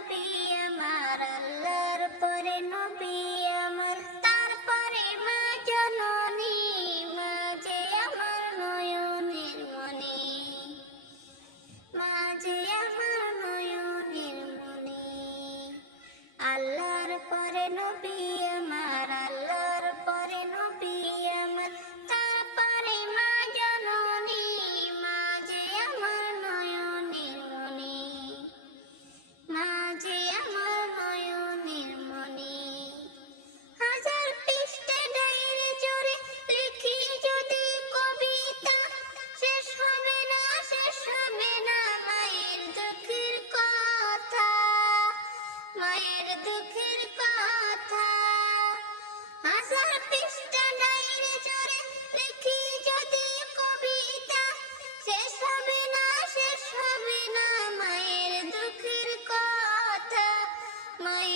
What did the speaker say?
নবী আমার, আল্লাহর পরে নবী আমার, তারপরে মা জননী, মা যে আমার নয়নের মনি, মা যে আমার নয়নের মনি। আল্লাহর পরে নবী আমার, আল্লাহর পরে নবী আমার, তারপরে মা জননী, মা যে আমার নয়নের মনি, মা যে আমার নয়নের মনি। হাজার পৃষ্ঠা ডায়েরি জুড়ে লিখি যদি কবিতা, শেষ হবে না, শেষ হবে না মায়ের দুঃখের কথা, মায়ের দুঃখের কথা। হাজার পৃষ্ঠা ডায়েরি জুড়ে লিখি যদি কবিতা, শেষ হবে না, শেষ হবে না মায়ের দুঃখের কথা, মায়ের